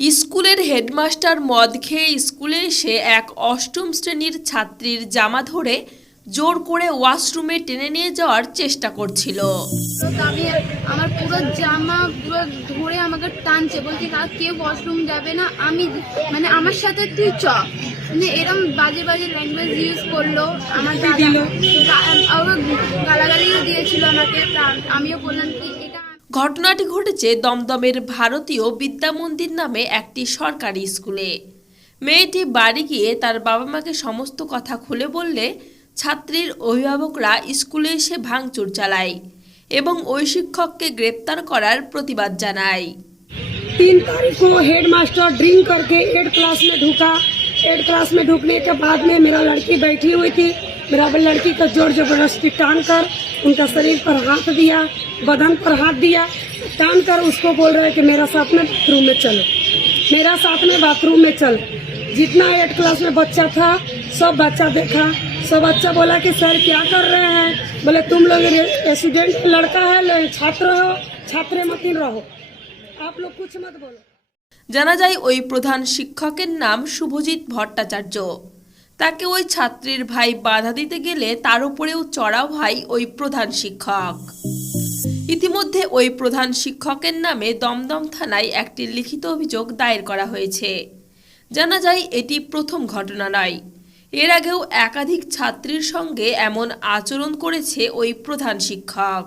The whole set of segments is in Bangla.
স্কুলের হেডমাস্টার মদ খেয়ে স্কুলে এসে এক অষ্টম শ্রেণির ছাত্রীর জামা ধরে জোর করে ওয়াশরুমে টেনে নিয়ে যাওয়ার চেষ্টা করছিল। তো আমি আমার পুরো জামা পুরো ধরে আমাকে টানছে। বলছে কার কেউ ওয়াশরুম যাবে না। আমি মানে আমার সাথে তুই চ। মানে এরকম বাজে বাজে ল্যাঙ্গুয়েজ ইউজ করল আমার গালাগালিও দিয়েছিল আমাকে। তা আমিও বললাম কি ঘটনাটি ঘটেছে দমদমের ভারতীয় বিদ্যা মন্দির নামে একটি সরকারি স্কুলে মেয়েটি বাড়ি গিয়ে তার বাবা মাকে সমস্ত কথা খুলে বললে ছাত্রীর অভিভাবকরা স্কুলে এসে ভাঙচুর চালায় এবং ওই শিক্ষককে গ্রেপ্তার করার প্রতিবাদ জানায় तीन तारीख को हेड मास्टर ड्रिंक करके एट क्लास में ढुका एट क्लास में ढुकने के बाद में मेरा लड़की बैठी हुई थी मेरा लड़की को जोर जबरदस्ती टान कर उनका शरीर पर हाथ दिया बदन पर हाथ दिया टान कर उसको बोल रहा है कि मेरा साथ में बाथरूम में चलो मेरा साथ में बाथरूम में चल जितना एट क्लास में बच्चा था सब बच्चा देखा सब बच्चा बोला कि सर क्या कर रहे हैं बोले तुम लोग स्टूडेंट लड़का है ले- छात्र हो छात्र मत रहो आप लोग कुछ मत बोलो জানা যায় ওই প্রধান শিক্ষকের নাম শুভজিৎ ভট্টাচার্য তাকে ওই ছাত্রীর ভাই বাধা দিতে গেলে তার উপরেও চড়াও ভাই ওই প্রধান শিক্ষক ইতিমধ্যে ওই প্রধান শিক্ষকের নামে দমদম থানায় একটি লিখিত অভিযোগ দায়ের করা হয়েছে। জানা যায়, এটি প্রথম ঘটনা নয়। এর আগেও একাধিক ছাত্রীর সঙ্গে এমন আচরণ করেছে ওই প্রধান শিক্ষক।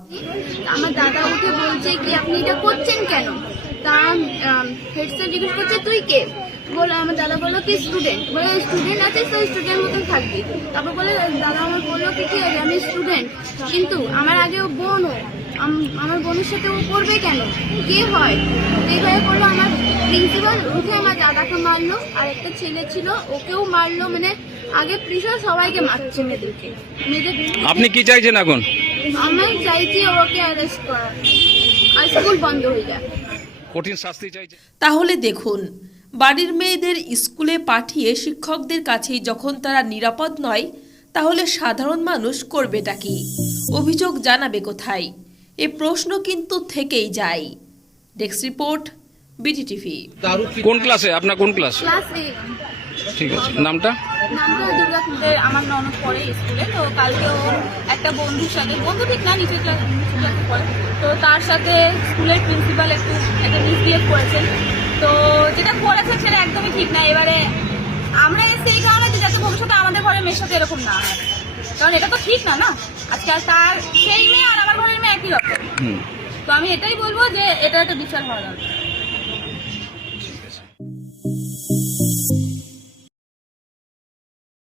আমার দাদা উঠে বলছে কি, আপনি এটা করছেন কেন? তা হেড স্যার জিজ্ঞেস করছে, তুই কে? বলে আমার দাদা বলল কি স্টুডেন্ট বলে স্টুডেন্ট আছে তো স্টুডেন্ট মতন থাকবি। তারপর বলে দাদা আমার বলল কি কি আছে, আমি স্টুডেন্ট কিন্তু আমার আগেও বোন ও আম- আমার বোনের সাথে ও করবে কেন? কে হয়? এইভাবে করল আমার প্রিন্সিপাল উঠে আমার দাদাকে মারলো আর একটা ছেলে ছিল ওকেও মারলো মানে আগে প্রিন্সিপাল সবাইকে মারছে মেয়েদেরকে। মেয়েদের আপনি কি চাইছেন এখন? আমি চাইছি ওকে অ্যারেস্ট করা আর স্কুল বন্ধ হয়ে যায় কঠিন শাস্তি চাইছেন। তাহলে দেখুন বাড়ির মেয়েদের স্কুলে পাঠিয়ে শিক্ষকদের কাছেই যখন তারা নিরাপদ নয় তাহলে সাধারণ মানুষ করবেটা কি? অভিযোগ জানাবে কোথায়? এ প্রশ্ন কিন্তু থেকেই যায়। ডেস্ক রিপোর্ট বিটিটিভি কোন ক্লাসে? আপনার কোন ক্লাস? ক্লাস ঠিক আছে। নামটা? নামটা দুর্গা আমাদের আমার ননদ পড়ে স্কুলে তো কালকে ও একটা বন্ধুর সাথে বন্ধু ঠিক না ক্লাসে পড়ে। তো তার সাথে স্কুলের প্রিন্সিপাল একটু একটা মিসবিহেভ করেছেন। তো যেটা করেছে সেটা একদমই ঠিক না। এবারে আমরা এসে এই কারণে যে যাতে ভবিষ্যতে আমাদের ঘরে মেয়ের সাথে এরকম না হয়। কারণ এটা তো ঠিক না না? আজকে তার সেই মেয়ে আর আমার ঘরের মেয়ে একই রকম। তো আমি এটাই বলব যে এটা একটা বিচার হওয়া দরকার।